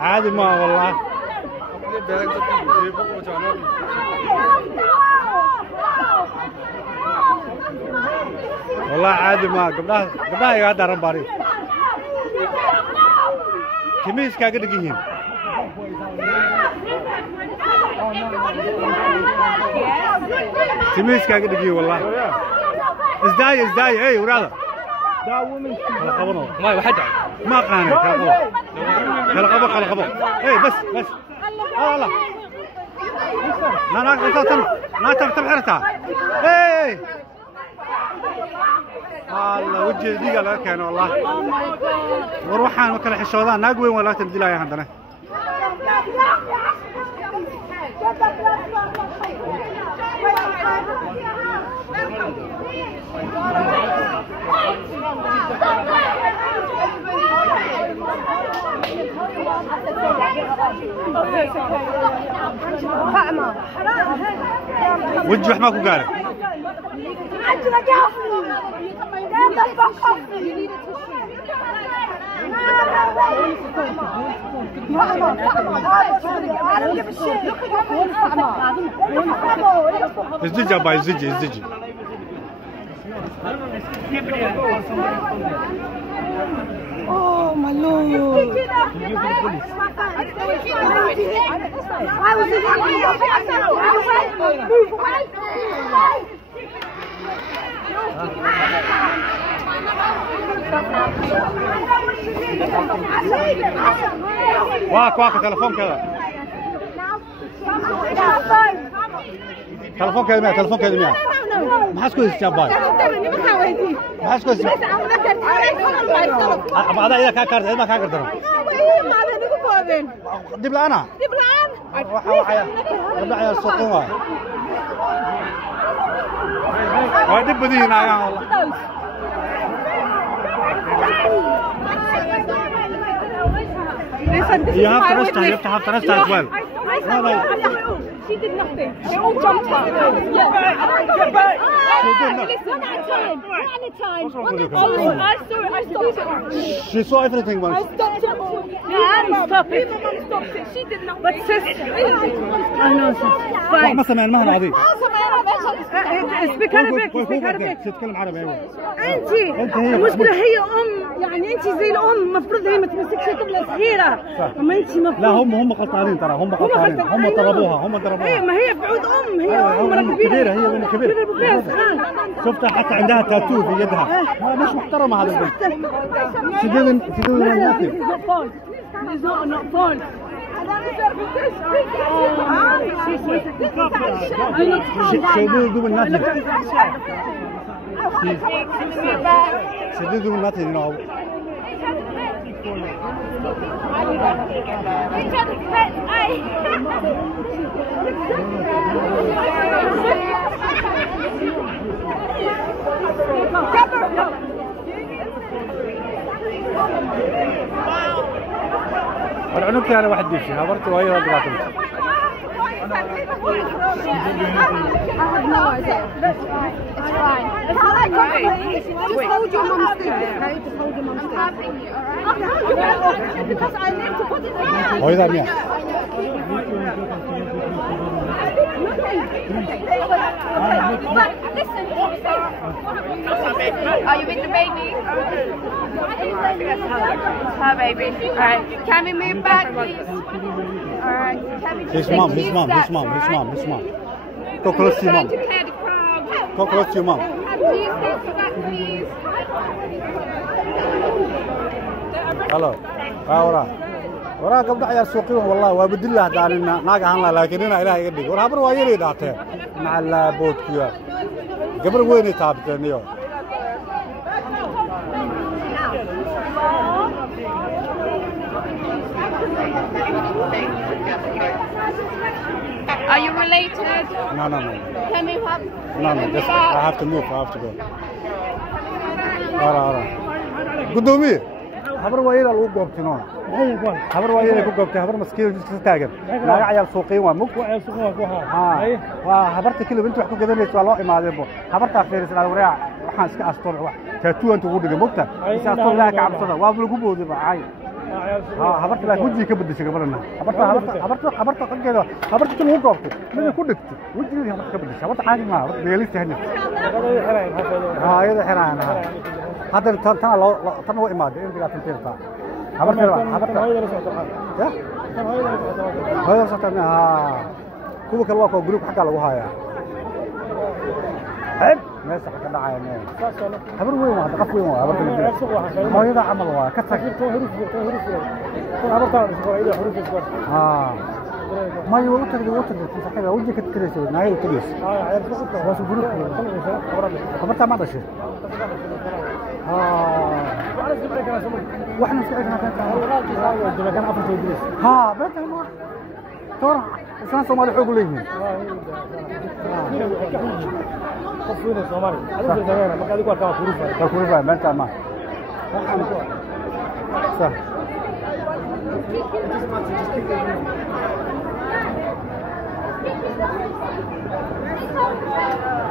عادي ما والله والله عادي ما قبلها يا دار باري كميس كاقد دقيقين كميس كاقد دقيق والله ازداي اي وراده ما واحد ما قانع خلقبه اي بس الله لا تبحرتها اي الله وجه ديقه لا كان والله وروحان وكل حشودان ناق وين ولا تبدلاي عندنا وجه حماك وقال ازدجي باي ازدجي Oh my lord! Why was he move away! واك تلفون كذا تلفون كذا ما حسكو استجاباي ما حسكو بعدا إذا كاكرت إذا ما كاكرت دي بلانا ربع يا السطوة وادي بدينا يا والله You have to rest as well. She did nothing. They all jumped up. Get back! Listen, one at a time. I stopped it. She saw everything once. I stopped it all. Yeah, stop it. Mum stopped it. She did nothing. But sis, I know sis. Fine. ما سمعنا ما هذه. Speak Arabic. تتكلم عربي أيوة. أنت المشكلة هي يعني أنت زي الأم المفروض هي ما تمسكش طفلة صغيرة. أما أنت مفروض. لا هم غلطانين ترى هم ضربوها. إيه ما هي بعود هي أم كبيرة هي كبيرة. شفتها حتى عندها تاتو في يدها. مش محترمة هذا البنت. She didn't nothing. It's not false. She didn't do nothing. She didn't do nothing, you know. العنق أنا واحد ديشي هبرت وهي وقعت I have no idea. It's fine. Just hold your mum's thing, okay? Just hold your mum's thing. I'm helping you, alright? Because I need to put it down. هو إذا مياه. Listen, are you with the baby? Her baby. Alright. Can we move back, please? Alright. His mom. Go close to your mom. Go close to your mom. Hello. ورا قبل عيال سوقيهم والله وبدل الله دارنا ناقة هنا لكن هنا إلهي يقدر ورابر وايري داته مع البوت كيا قبل وين يتابعني يوم Are you related? No. Can we have? No. Just I have to move. I have to go. Ora. قدومي. خبر وايري لو قبتناه. habar waa inay ku goobtay habar maskiin jidka taagan naaga cayaal suuqiin waa mug waa habarta kaliya inta wax ku gadanayso waa loo imaadeenbo habarta fiirisnaa wareeca waxaan iska astoon wax taatuwanta ugu dhigay mugta is astoon ilaaha ka cabsada waa lagu boodi bacay habarta la wajii ka bedeshay gabarna habarta qangeeda habarta lagu goobtay mid ku dhigtay wajii habarta ka bedeshay habarta caadi ma habarta beelista hana ayada xiraan hadda tan loo imaado in diga tanteerta habarta ya hooyada satan kuwa kale waa ko group xaga lagu hayaa meesha ka dhacay habar weyn waa qaf weyn waa habarta hooyada camal waa ka tag ما يوتر صاحبها وجهي كتكريس نايل كريس واش جروب خبرتها ما دشي واحنا سمعنا كان افضل ادريس بنت ما ترى انسان صومالي حقوق ليه قفوين الصومالي هذا زمان ما قال لك كان بنت ما صح Thank you.